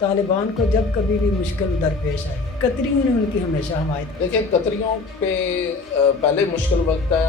طالبان کو جب کبھی بھی مشکل درپیش آئی ہے، قطریوں نے ان کی ہمیشہ حمایت دیکھیں قطریوں پہ پہلے مشکل وقت ہے،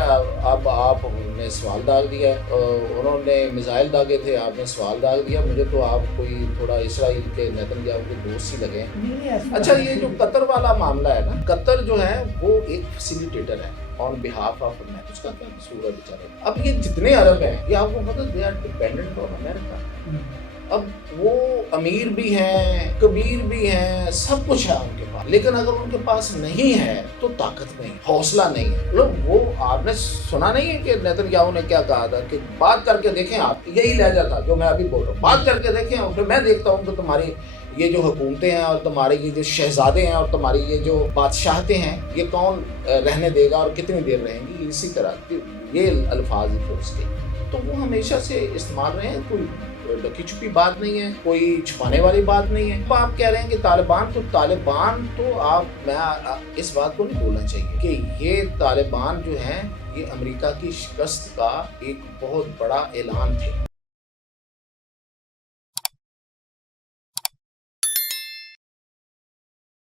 اب آپ نے سوال داغ دیا ہے، انہوں نے میزائل داغے تھے، آپ نے سوال داغ دیا، مجھے تو آپ کوئی تھوڑا اسرائیل کے نیتن یاہو کے دوست ہی لگے ہیں۔ اچھا یہ جو قطر والا معاملہ ہے نا، قطر جو ہے وہ ایک فیسیلیٹیٹر ہے آن بہاف آف امریکہ، اس کا کیا قصور ہے بیچارے؟ اب یہ جتنے عرب ہیں یہ آپ کو پتہ دے آر ڈیپینڈنٹ آن امریکہ۔ اب وہ امیر بھی ہیں، کبیر بھی ہیں، سب کچھ ہے ان کے پاس، لیکن اگر ان کے پاس نہیں ہے تو طاقت نہیں، حوصلہ نہیں ہے۔ لوگ وہ آپ نے سنا نہیں ہے کہ نیتن یاہو نے کیا کہا تھا کہ بات کر کے دیکھیں، آپ یہی لہجہ تھا جو میں ابھی بول رہا ہوں، بات کر کے دیکھیں اور پھر میں دیکھتا ہوں کہ تمہاری یہ جو حکومتیں ہیں اور تمہارے یہ جو شہزادے ہیں اور تمہاری یہ جو بادشاہتیں ہیں یہ کون رہنے دے گا اور کتنی دیر رہیں گی۔ اسی طرح یہ الفاظ ہی تھے اس کے، تو وہ ہمیشہ سے استعمال رہے ہیں، کوئی ڈکی چھپی بات نہیں ہے، کوئی چھپانے والی بات نہیں ہے۔ اب آپ کہہ رہے ہیں کہ طالبان تو آپ میں اس بات کو نہیں بولنا چاہیے کہ یہ طالبان جو ہیں یہ امریکہ کی شکست کا ایک بہت بڑا اعلان تھے۔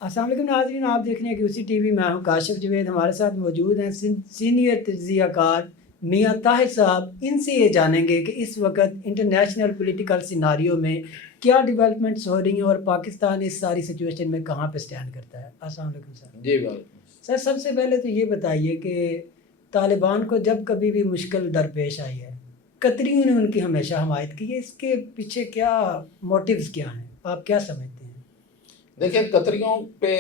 السلام علیکم ناظرین، آپ دیکھ رہے ہیں کہ اسی ٹی وی، میں ہوں کاشف جوید، ہمارے ساتھ موجود ہیں سینئر تجزیہ کار میاں طاہر صاحب۔ ان سے یہ جانیں گے کہ اس وقت انٹرنیشنل پولیٹیکل سیناریو میں کیا ڈیولپمنٹس ہو رہی ہیں اور پاکستان اس ساری سچویشن میں کہاں پہ سٹینڈ کرتا ہے۔ السلام علیکم سر۔ جی وعلیکم سر، سب سے پہلے تو یہ بتائیے کہ طالبان کو جب کبھی بھی مشکل درپیش آئی ہے، قطریوں نے ان کی ہمیشہ حمایت کی ہے، اس کے پیچھے کیا موٹیوز کیا ہیں، آپ کیا سمجھتے ہیں؟ دیکھیں قطریوں پہ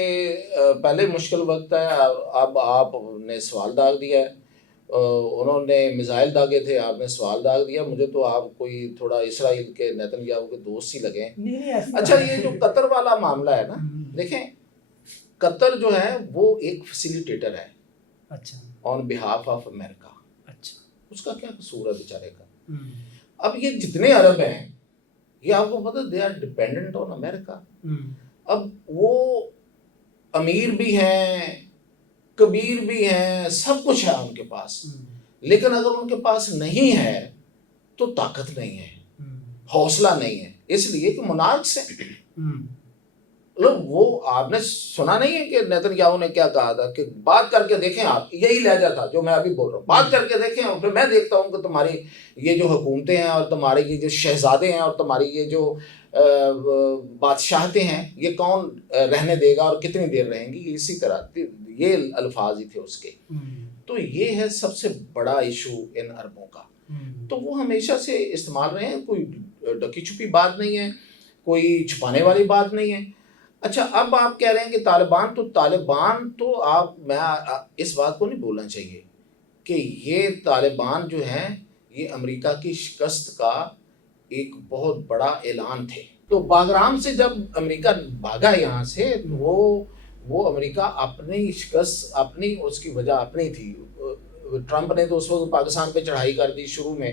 پہلے مشکل وقت ہے، اب آپ نے سوال داغ دیا ہے، انہوں نے میزائل داغے تھے، آپ نے سوال داغ دیا، مجھے تو آپ کوئی تھوڑا اسرائیل کے نیتن یاہو کے دوست ہی لگے ہیں۔ اچھا یہ جو قطر والا معاملہ ہے نا، دیکھیں قطر جو ہے وہ ایک فیسیلیٹیٹر ہے اچھا آن بہاف آف امریکہ۔ اچھا، اس کا کیا قصور ہے بیچارے کا؟ اب یہ جتنے عرب ہیں یہ آپ کو پتہ دے آر ڈیپینڈنٹ آن امریکہ۔ اب وہ امیر بھی ہیں، کبیر بھی ہیں، سب کچھ ہے ان کے پاس، لیکن اگر ان کے پاس نہیں ہے تو طاقت نہیں ہے، حوصلہ نہیں ہے، اس لیے کہ منارکس ہیں لوگ۔ وہ آپ نے سنا نہیں ہے کہ نیتن یاہو نے کیا کہا تھا کہ بات کر کے دیکھیں، آپ یہی لہجہ تھا جو میں ابھی بول رہا ہوں، بات کر کے دیکھیں اور پھر میں دیکھتا ہوں کہ تمہاری یہ جو حکومتیں ہیں اور تمہارے یہ جو شہزادے ہیں اور تمہاری یہ جو بادشاہتیں ہیں یہ کون رہنے دے گا اور کتنی دیر رہیں گی۔ اسی طرح یہ الفاظ ہی تھے اس کے۔ تو یہ ہے سب سے بڑا ایشو ان عربوں کا، تو وہ ہمیشہ سے استعمال رہے ہیں، کوئی ڈکی چھپی بات نہیں ہے، کوئی چھپانے والی بات نہیں ہے۔ اچھا اب آپ کہہ رہے ہیں کہ طالبان تو آپ میں اس بات کو نہیں بولنا چاہیے کہ یہ طالبان جو ہیں یہ امریکہ کی شکست کا ایک بہت بڑا اعلان تھے۔ تو باگرام سے جب امریکہ بھاگا یہاں سے، وہ امریکہ اپنی شکست اپنی، اس کی وجہ اپنی تھی۔ ٹرمپ نے تو اس وقت پاکستان پہ چڑھائی کر دی شروع میں،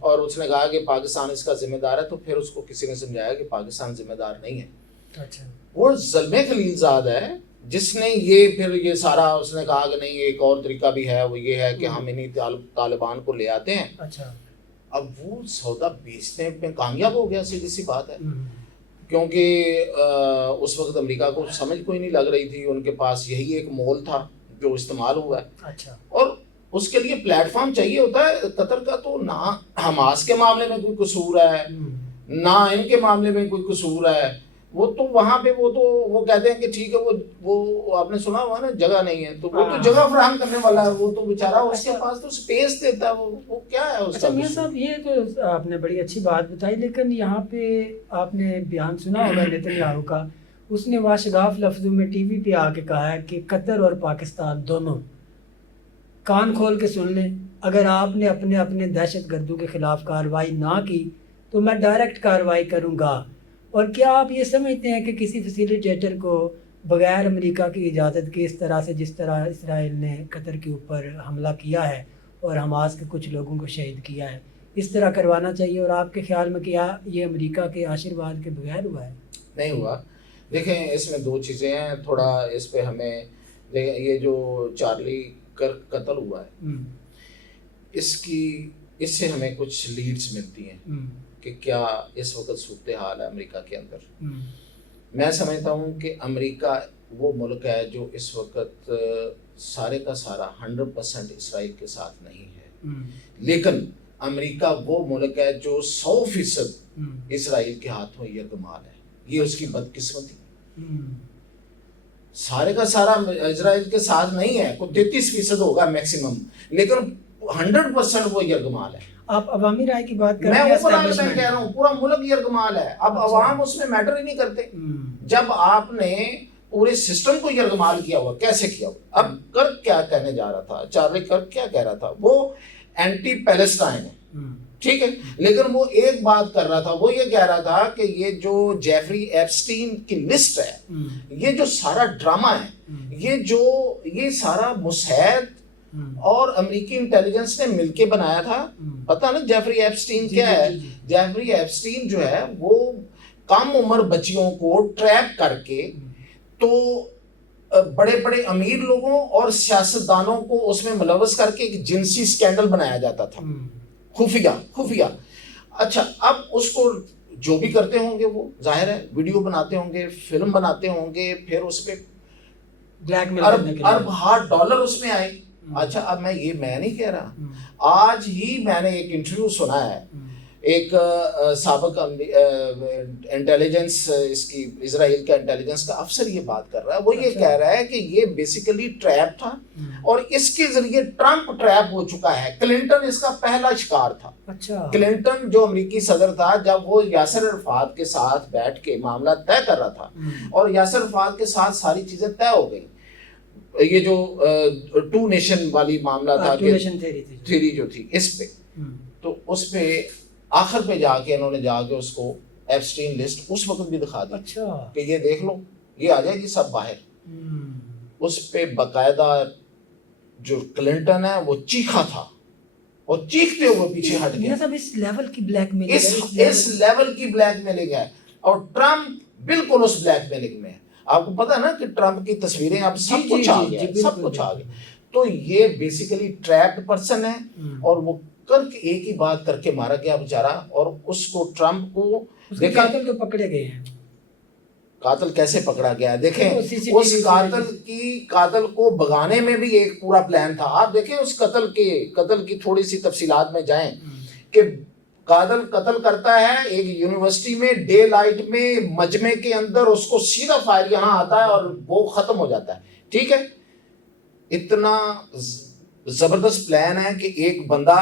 اور اس نے کہا کہ پاکستان اس کا ذمہ دار ہے، تو پھر اس کو کسی نے سمجھایا کہ پاکستان ذمہ دار نہیں ہے۔ اچھا، وہ زلمے خلیل زاد ہے جس نے یہ سارا اس نے کہا کہ نہیں ایک اور طریقہ بھی ہے، وہ یہ ہے کہ ہم انہی طالبان کو لے آتے ہیں۔ اچھا، اب وہ سودا بیچنے میں کامیاب ہو گیا، سیدھی سی بات ہے، کیونکہ اس وقت امریکہ کو سمجھ کوئی نہیں لگ رہی تھی، ان کے پاس یہی ایک مول تھا جو استعمال ہوا ہے۔ اچھا، اور اس کے لیے پلیٹ فارم چاہیے ہوتا ہے۔ قطر کا تو نہ حماس کے معاملے میں کوئی قصور ہے، نہ ان کے معاملے میں کوئی قصور ہے، وہ تو وہاں پہ وہ کہتے ہیں کہ ٹھیک ہے، وہ آپ نے سنا ہوا نا جگہ نہیں ہے، تو وہ تو جگہ فراہم کرنے والا ہے، وہ تو بیچارہ اس کے پاس تو سپیس دیتا ہے، وہ کیا ہے اس کا۔ اچھا میاں صاحب، یہ تو آپ نے بڑی اچھی بات بتائی، لیکن یہاں پہ آپ نے بیان سنا ہوگا نیتن یاہو کا، اس نے واشگاف لفظوں میں ٹی وی پہ آ کے کہا ہے کہ قطر اور پاکستان دونوں کان کھول کے سن لیں، اگر آپ نے اپنے دہشت گردوں کے خلاف کارروائی نہ کی تو میں ڈائریکٹ کارروائی کروں گا۔ اور کیا آپ یہ سمجھتے ہیں کہ کسی فیسیلیٹیٹر کو بغیر امریکہ کی اجازت کے اس طرح سے، جس طرح اسرائیل نے قطر کے اوپر حملہ کیا ہے اور حماس کے کچھ لوگوں کو شہید کیا ہے، اس طرح کروانا چاہیے؟ اور آپ کے خیال میں کیا یہ امریکہ کے آشرواد کے بغیر ہوا ہے؟ نہیں ہوا۔ دیکھیں اس میں دو چیزیں ہیں، تھوڑا اس پہ ہمیں یہ جو چارلی کرک قتل ہوا ہے، اس سے ہمیں کچھ لیڈز ملتی ہیں کہ کیا اس وقت صورتحال ہے امریکہ کے اندر۔ میں سمجھتا ہوں کہ امریکہ وہ ملک ہے جو اس وقت سارے کا سارا 100% اسرائیل کے ساتھ نہیں ہے، لیکن امریکہ وہ ملک ہے جو 100% اسرائیل کے ہاتھوں یرغمال ہے. یہ اس کی بدقسمتی. سارے کا سارا اسرائیل کے ساتھ نہیں ہے، کوئی 33% ہوگا میکسیمم، لیکن 100% وہ یرغمال ہے. آپ عوامی رائے کی بات کر میں رہے ہیں، کہہ رہا ہوں پورا ملک یرغمال ہے. اب عوام اس میں میٹر ہی نہیں کرتے. جب آپ نے پورے سسٹم کو یرغمال کیا ہوا، کیسے کیا ہوا؟ اب کرک کیا کہنے جا رہا تھا، چارلی کرک کیا کہہ رہا تھا؟ وہ اینٹی پیلسٹائن ہے، ٹھیک ہے، لیکن وہ ایک بات کر رہا تھا، وہ یہ کہہ رہا تھا کہ یہ جو جیفری ایپسٹین کی لسٹ ہے، یہ جو سارا ڈرامہ ہے، یہ سارا مسحت اور امریکی انٹیلیجنس نے مل کے بنایا تھا. پتہ نا جیفری ایپسٹین کیا ہے؟ جیفری ایپسٹین جو ہے وہ کم عمر بچیوں کو ٹریپ کر کے تو بڑے بڑے امیر لوگوں اور سیاستدانوں کو اس میں ملوث کر کے ایک جنسی سکینڈل بنایا جاتا تھا، خفیہ. اچھا، اب اس کو جو بھی کرتے ہوں گے وہ ظاہر ہے ویڈیو بناتے ہوں گے، فلم بناتے ہوں گے، پھر اس پہ ارب ڈالر اس میں آئے. اچھا، اب میں نہیں کہہ رہا، آج ہی میں نے ایک انٹرویو سنا ہے، ایک سابق انٹیلیجنس اس کی اسرائیل کا انٹیلیجنس کا افسر یہ بات کر رہا ہے. وہ یہ کہہ رہا ہے کہ یہ بیسیکلی ٹریپ تھا اور اس کے ذریعے ٹرمپ ٹریپ ہو چکا ہے. کلنٹن اس کا پہلا شکار تھا. کلنٹن جو امریکی صدر تھا، جب وہ یاسر عرفات کے ساتھ بیٹھ کے معاملہ طے کر رہا تھا اور یاسر عرفات کے ساتھ ساری چیزیں طے ہو گئی، یہ جو 2 نیشن والی معاملہ تھا، تھیری جو تھی اس پہ، تو اس پہ آخر پہ جا کے انہوں نے جا کے اس کو ایپسٹین لسٹ اس وقت بھی دکھا دی کہ یہ دیکھ لو، یہ آ جائے گی سب باہر. اس پہ باقاعدہ جو کلنٹن ہے وہ چیخا تھا اور چیختے ہوئے پیچھے ہٹ گیا. اس لیول کی بلیک میلنگ اس لیول کی بلیک میلنگ ہے اور ٹرمپ بالکل اس بلیک میلنگ میں ہے. آپ کو پتا نا کہ ٹرمپ کی تصویریں اب سب کچھ آ گیا، سب کچھ آ گیا. تو یہ بیسیکلی ٹریپڈ پرسن ہے اور وہ کرک ایک ہی بات کر کے مارا گیا بیچارہ. اور اس کو ٹرمپ کو قاتل کو پکڑے گئے ہیں. قاتل کیسے پکڑا گیا؟ دیکھیں اس قاتل کو بھگانے میں بھی ایک پورا پلان تھا. آپ دیکھیں اس قتل کی تھوڑی سی تفصیلات میں جائیں کہ قتل کرتا ہے ایک یونیورسٹی میں ڈے لائٹ میں مجمع کے اندر، اس کو سیدھا فائر یہاں آتا ہے اور وہ ختم ہو جاتا ہے. ٹھیک ہے، اتنا زبردست پلان ہے کہ ایک بندہ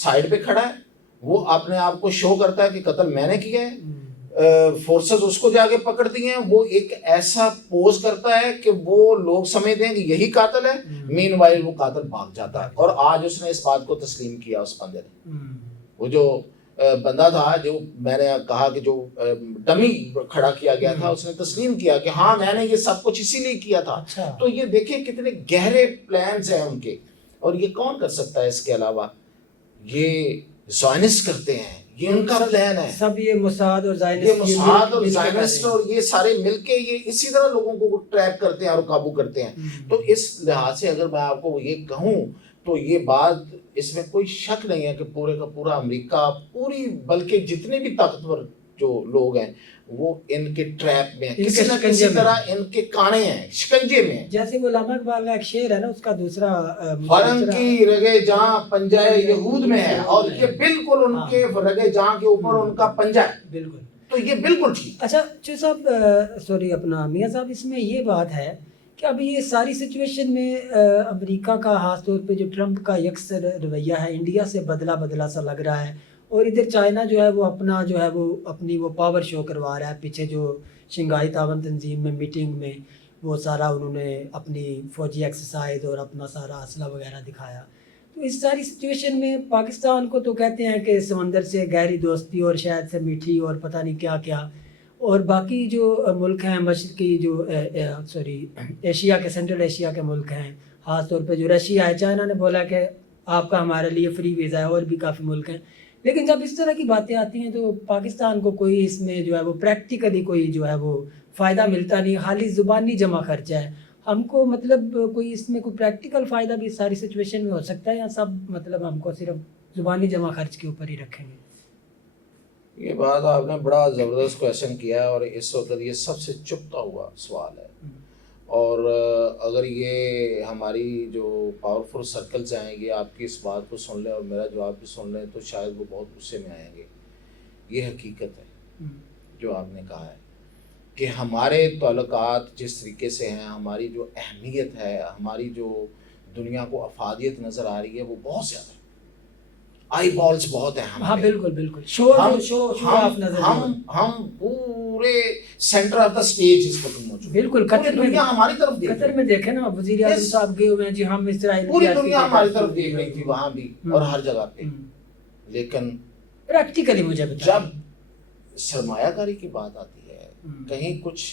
سائڈ پہ کھڑا ہے، وہ اپنے آپ کو شو کرتا ہے کہ قتل میں نے کیا ہے، فورسز اس کو جا کے پکڑتی ہیں، وہ ایک ایسا پوز کرتا ہے کہ وہ لوگ سمجھتے ہیں کہ یہی قاتل ہے. مین وائل وہ قاتل بھاگ جاتا ہے. اور آج اس نے اس بات کو تسلیم کیا، اس بندے نے، وہ جو بندہ تھا جو میں نے کہا کہ جو ڈمی کھڑا کیا گیا تھا، اس نے تسلیم کیا کہ ہاں میں نے یہ سب کچھ اسی لیے کیا تھا. تو یہ دیکھیں کتنے گہرے پلانز ہیں ان کے. اور یہ کون کر سکتا ہے اس کے علاوہ؟ یہ زائنسٹ کرتے ہیں، یہ ان کا پلان ہے. سب یہ موساد اور زائنسٹ اور یہ سارے مل کے یہ اسی طرح لوگوں کو ٹریپ کرتے ہیں اور قابو کرتے ہیں. تو اس لحاظ سے اگر میں آپ کو یہ کہوں تو یہ بات، اس میں کوئی شک نہیں ہے کہ پورے کا پورا امریکہ بلکہ جتنے بھی طاقتور جو لوگ ہیں وہ ان کے ٹریپ میں ہیں، کسی نہ کسی طرح ان کے کانے ہیں، شکنجے میں ہیں. جیسے وہ علامہ اقبال کا ایک شعر ہے نا، اس کا دوسرا فرنگ کی رگے جاں پنجہ یہود میں ہے، اور یہ بالکل ان کے رگے جاں کے اوپر ان کا پنجہ ہے. بالکل. تو یہ بالکل ٹھیک. اچھا چو صاحب، اپنا میاں صاحب، اس میں یہ بات ہے کہ اب یہ ساری سچویشن میں امریکہ کا خاص طور پہ جو ٹرمپ کا یکسر رویہ ہے، انڈیا سے بدلا سا لگ رہا ہے. اور ادھر چائنا جو ہے وہ اپنی پاور شو کروا رہا ہے. پیچھے جو شنگھائی تعاون تنظیم میں میٹنگ میں وہ سارا انہوں نے اپنی فوجی ایکسرسائز اور اپنا سارا اسلحہ وغیرہ دکھایا. تو اس ساری سچویشن میں پاکستان کو تو کہتے ہیں کہ سمندر سے گہری دوستی اور شاید سے میٹھی اور پتہ نہیں کیا کیا، اور باقی جو ملک ہیں مشرقی جو ایشیا کے، سینٹرل ایشیا کے ملک ہیں، خاص طور پہ جو رشیا ہے، چائنا نے بولا کہ آپ کا ہمارے لیے فری ویزا ہے، اور بھی کافی ملک ہیں. لیکن جب اس طرح کی باتیں آتی ہیں تو پاکستان کو کوئی اس میں جو ہے وہ پریکٹیکلی کوئی جو ہے وہ فائدہ ملتا نہیں، خالی زبانی جمع خرچہ ہے. ہم کو مطلب کوئی اس میں کوئی پریکٹیکل فائدہ بھی ساری سچویشن میں ہو سکتا ہے، یا سب مطلب ہم کو صرف زبانی جمع خرچ کے اوپر ہی رکھیں گے؟ یہ بات آپ نے بڑا زبردست کویشچن کیا ہے اور اس وقت یہ سب سے چپتا ہوا سوال ہے. اور اگر یہ ہماری جو پاورفل سرکلز ہیں یہ آپ کی اس بات کو سن لیں اور میرا جواب بھی سن لیں تو شاید وہ بہت غصے میں آئیں گے. یہ حقیقت ہے جو آپ نے کہا ہے کہ ہمارے تعلقات جس طریقے سے ہیں, ہماری جو اہمیت ہے, ہماری جو دنیا کو افادیت نظر آ رہی ہے وہ بہت زیادہ ہے. آئی بالز بہت ہیں ہم. ہاں بالکل بالکل. ہم پورے سینٹر آف دا اسٹیج اس وقت موجود. بالکل. پوری دنیا ہماری طرف دیکھ رہی. قطر میں دیکھیں نا, وزیر اعظم صاحب گئے ہوئے ہیں جی, ہم اسرائیل پوری دنیا ہماری طرف دیکھ رہی تھی وہاں بھی اور ہر جگہ پہ. لیکن پریکٹیکلی مجھے جب سرمایہ کاری کی بات آتی ہے, کہیں کچھ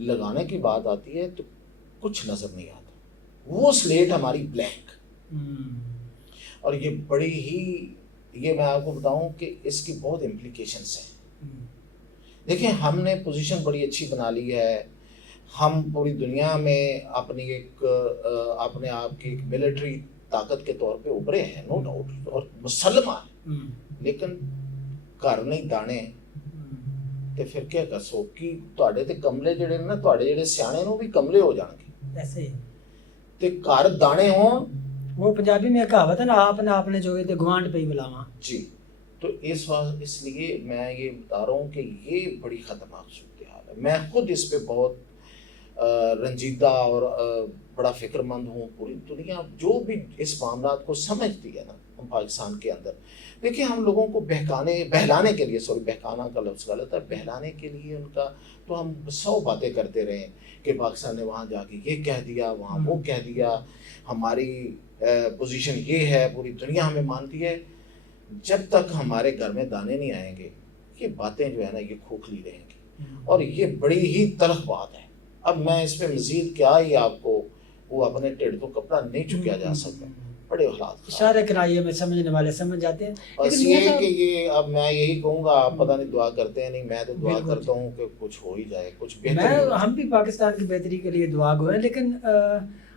لگانے کی بات آتی ہے تو کچھ نظر نہیں آتا. وہ سلیٹ ہماری بلینک. اور یہ بڑی ہی, یہ میں آپ کو بتاؤں کہ اس کی بہت امپلیکیشنس ہیں. دیکھیں ہم نے پوزیشن بڑی اچھی بنا لی ہے, ہم پوری دنیا میں اپنی ایک اپنے آپ کی ایک ملٹری طاقت کے طور پہ ابھرے ہیں, نو ڈاؤٹ, اور مسلمہ ہیں. لیکن گھر نہیں دانے تے پھر کیا کرسو کہ تواڈے تے کملے جڑے نا, تواڈے جڑے سیانے نو بھی کملے ہو جان گے ایسے تے گھر دانے ہون. وہ پنجابی میں کہاوت ہے نا, آپ نے جو تے گوانڈ پہ ہی بلاواں. جی, تو اس لیے میں یہ بتا رہا ہوں کہ یہ بڑی خطرناک صورتحال ہے. میں خود اس پہ بہت رنجیدہ اور بڑا فکر مند ہوں. پوری دنیا جو بھی اس معاملات کو سمجھتی ہے نا پاکستان کے اندر, دیکھیں ہم لوگوں کو بہلانے کے لیے, بہکانا کا لفظ غلط ہے, بہلانے کے لیے ان کا, تو ہم 100 باتیں کرتے رہے کہ پاکستان نے وہاں جا کے یہ کہہ دیا, وہاں وہ کہہ دیا, ہماری پوزیشن یہ ہے, پوری دنیا ہمیں مانتی ہے. جب تک ہمارے گھر میں دانے نہیں آئیں گے یہ باتیں جو ہے نا یہ کھوکھلی رہیں گی. اور یہ بڑی ہی تلخ بات ہے. اب میں اس پہ مزید کیا ہی آپ کو, وہ اپنے ٹیڑھ تو کپڑا نہیں چکیا جا سکتا. بڑے حالات اشارہ کرائیے میں سمجھنے والے سمجھ جاتے ہیں. بس یہ کہ یہ اب میں یہی کہوں گا, آپ پتہ نہیں دعا کرتے ہیں نہیں, میں تو دعا کرتا ہوں کہ کچھ ہو ہی جائے, کچھ بہتر. ہم بھی پاکستان کی بہتری کے لیے دعا گو ہیں. لیکن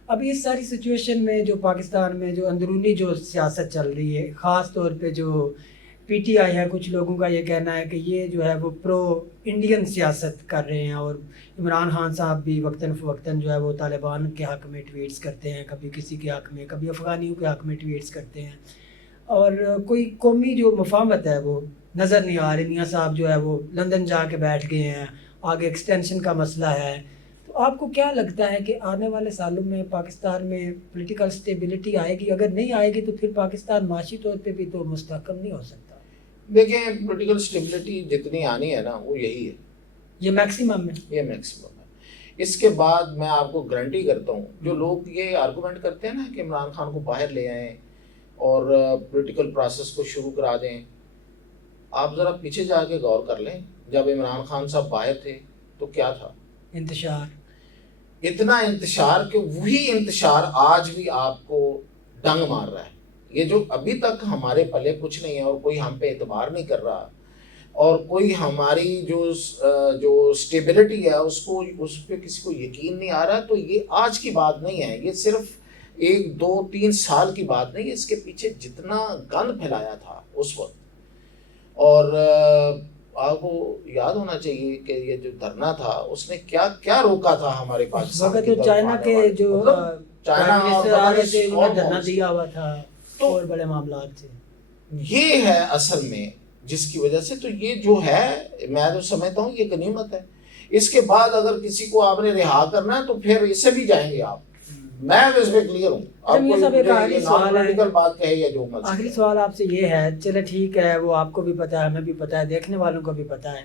ابھی اس ساری سچویشن میں جو پاکستان میں جو اندرونی جو سیاست چل رہی ہے, خاص طور پہ جو پی ٹی آئی ہے, کچھ لوگوں کا یہ کہنا ہے کہ یہ جو ہے وہ پرو انڈین سیاست کر رہے ہیں, اور عمران خان صاحب بھی وقتاً فوقتاً جو ہے وہ طالبان کے حق میں ٹویٹس کرتے ہیں, کبھی کسی کے حق میں, کبھی افغانیوں کے حق میں ٹویٹس کرتے ہیں. اور کوئی قومی جو مفاہمت ہے وہ نظر نہیں آ رہی. میاں صاحب جو ہے وہ لندن جا کے بیٹھ گئے ہیں, آگے ایکسٹینشن کا مسئلہ ہے. تو آپ کو کیا لگتا ہے کہ آنے والے سالوں میں پاکستان میں پولیٹیکل سٹیبلٹی آئے گی؟ اگر نہیں آئے گی تو پھر پاکستان معاشی طور پہ بھی تو مستحکم نہیں ہو سکتا. دیکھیں پولیٹیکل سٹیبلٹی جتنی آنی ہے نا وہ یہی ہے, یہ میکسیمم ہے, یہ میکسیمم ہے. اس کے بعد میں آپ کو گارنٹی کرتا ہوں, جو لوگ یہ آرگومنٹ کرتے ہیں نا کہ عمران خان کو باہر لے آئیں اور پولیٹیکل پروسیس کو شروع کرا دیں, آپ ذرا پیچھے جا کے غور کر لیں. جب عمران خان صاحب باہر تھے تو کیا تھا انتشار, اتنا انتشار کہ وہی انتشار آج بھی آپ کو ڈنگ مار رہا ہے. یہ جو ابھی تک ہمارے پلے کچھ نہیں ہے اور کوئی ہم پہ اعتبار نہیں کر رہا اور کوئی ہماری جو سٹیبلٹی ہے اس پہ کسی کو یقین نہیں آ رہا, تو یہ آج کی بات نہیں ہے, یہ صرف 1 2 3 سال کی بات نہیں ہے. اس کے پیچھے جتنا گند پھیلایا تھا اس وقت, اور آپ کو یاد ہونا چاہیے کہ یہ جو دھرنا تھا اس نے کیا کیا روکا تھا ہمارے پاکستان کی طرف. چائنا کے جو دھرنا دیا ہوا تھا اور بڑے معاملات تھے. یہ ہے اصل میں جس کی وجہ سے, تو یہ جو ہے میں تو سمجھتا ہوں یہ غنیمت ہے. اس کے بعد اگر کسی کو آپ نے رہا کرنا ہے تو پھر اس سے بھی جائیں گے آپ, میں اس پہ کلیئر ہوں. آخری سوال آپ سے یہ ہے, چلے ٹھیک ہے, وہ آپ کو بھی پتہ ہے, ہمیں بھی پتہ ہے, دیکھنے والوں کو بھی پتہ ہے,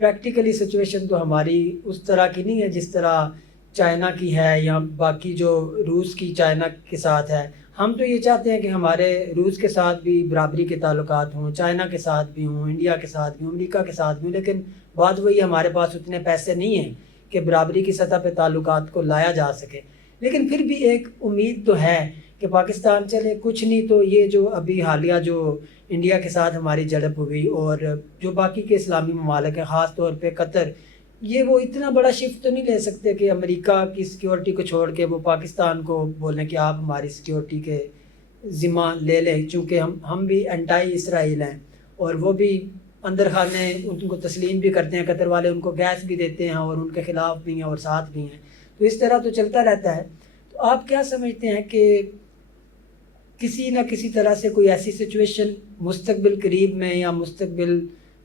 پریکٹیکلی سچویشن تو ہماری اس طرح کی نہیں ہے جس طرح چائنا کی ہے یا باقی جو روس کی چائنا کے ساتھ ہے. ہم تو یہ چاہتے ہیں کہ ہمارے روس کے ساتھ بھی برابری کے تعلقات ہوں, چائنا کے ساتھ بھی ہوں, انڈیا کے ساتھ بھی ہوں, امریکہ کے ساتھ بھی ہوں. لیکن بات وہی, ہمارے پاس اتنے پیسے نہیں ہیں کہ برابری کی سطح پہ تعلقات کو لایا جا سکے. لیکن پھر بھی ایک امید تو ہے کہ پاکستان چلے کچھ نہیں تو یہ جو ابھی حالیہ جو انڈیا کے ساتھ ہماری جھڑپ ہوئی اور جو باقی کے اسلامی ممالک ہیں, خاص طور پہ قطر, یہ وہ اتنا بڑا شفٹ تو نہیں لے سکتے کہ امریکہ کی سیکیورٹی کو چھوڑ کے وہ پاکستان کو بولیں کہ آپ ہماری سیکیورٹی کے ذمہ لے لیں, چونکہ ہم بھی انٹائی اسرائیل ہیں اور وہ بھی اندر خانے ان کو تسلیم بھی کرتے ہیں، قطر والے ان کو گیس بھی دیتے ہیں اور ان کے خلاف بھی ہیں اور ساتھ بھی ہیں، تو اس طرح تو چلتا رہتا ہے۔ تو آپ کیا سمجھتے ہیں کہ کسی نہ کسی طرح سے کوئی ایسی سچویشن مستقبل قریب میں یا مستقبل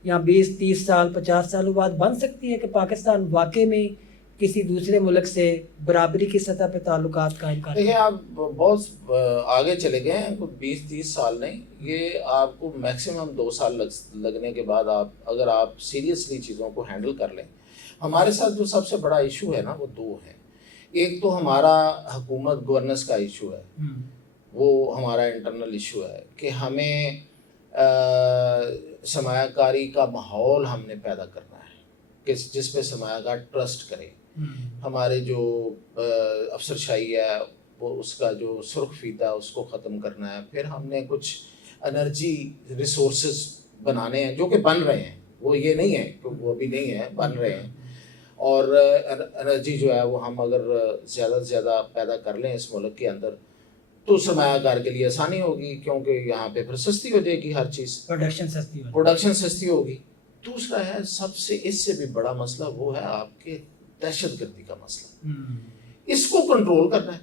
یا 20-30 سال 50 سالوں بعد بن سکتی ہے کہ پاکستان واقعی میں کسی دوسرے ملک سے برابری کی سطح پہ تعلقات قائم کر؟ دیکھیں آپ بہت آگے چلے گئے ہیں، کوئی 20-30 سال نہیں، یہ آپ کو میکسیمم 2 سال لگنے کے بعد اگر آپ سیریسلی چیزوں کو ہینڈل کر لیں۔ ہمارے ساتھ جو سب سے بڑا ایشو ہے نا وہ 2 ہیں۔ ایک تو ہمارا حکومت گورننس کا ایشو ہے، وہ ہمارا انٹرنل ایشو ہے کہ ہمیں سرمایہ کاری کا ماحول ہم نے پیدا کرنا ہے کہ جس پہ سرمایہ کار ٹرسٹ کرے۔ ہمارے جو افسر شاہی ہے وہ اس کا جو سرخ فیتا ہے اس کو ختم کرنا ہے۔ پھر ہم نے کچھ انرجی ریسورسز بنانے ہیں جو کہ بن رہے ہیں، وہ یہ نہیں ہے کہ وہ ابھی نہیں ہے، بن رہے ہیں۔ اور انرجی جو ہے وہ ہم اگر زیادہ سے زیادہ پیدا کر لیں اس ملک کے اندر تو سرمایہ کار کے لیے آسانی ہوگی، کیونکہ یہاں پہ پھر سستی ہو جائے گی ہر چیز، پروڈکشن سستی ہوگی۔ دوسرا ہے سب سے اس سے بھی بڑا مسئلہ وہ ہے آپ کے دہشت گردی کا مسئلہ۔ اس کو کنٹرول کرنا ہے۔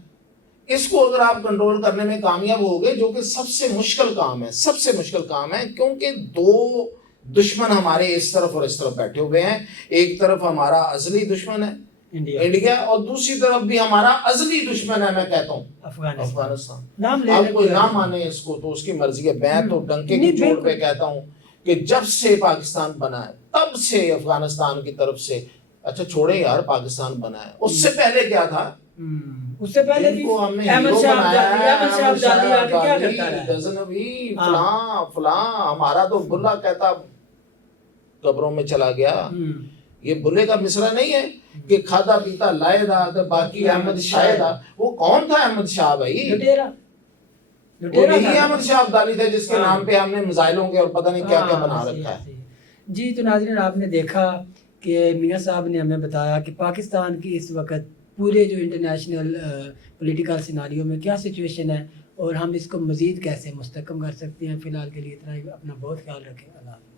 اس کو اگر آپ کنٹرول کرنے میں کامیاب ہو گئے، جو کہ سب سے مشکل کام ہے، سب سے مشکل کام ہے، کیونکہ 2 دشمن ہمارے اس طرف اور اس طرف بیٹھے ہوئے ہیں۔ ایک طرف ہمارا ازلی دشمن ہے انڈیا، اور دوسری طرف بھی ہمارا ازلی دشمن ہے، میں کہتا ہوں افغانستان۔ آپ کوئی نہ مانے اس کو تو اس کی مرضی ہے، میں تو ڈنکے کی چوٹ پہ کہتا ہوں کہ جب سے پاکستان بنا ہے تب سے افغانستان کی طرف سے، اچھا چھوڑے یار پاکستان بنا ہے، اس سے پہلے کیا تھا؟ اس سے پہلے بھی احمد شاہ ابدالی غزنوی فلاں ہمارا تو بلا کہتا قبروں میں چلا گیا۔ یہ بلے کا مصرع نہیں ہے کہ کھادا پیتا لائے دا باقی احمد شاہ دا۔ وہ کون تھا احمد شاہ بھائی؟ وہ یہی احمد شاہ ابدالی تھے جس کے نام پہ ہم نے میزائلوں کے اور پتہ نہیں کیا کیا بنا رکھا ہے۔ جی تو ناظرین آپ نے دیکھا کہ میاں صاحب نے ہمیں بتایا کہ پاکستان کی اس وقت پورے جو انٹرنیشنل پولیٹیکل سیناریو میں کیا سچویشن ہے اور ہم اس کو مزید کیسے مستحکم کر سکتے ہیں۔ فی الحال کے لیے اتنا ہی، اپنا بہت خیال رکھیں۔ اللہ حافظ۔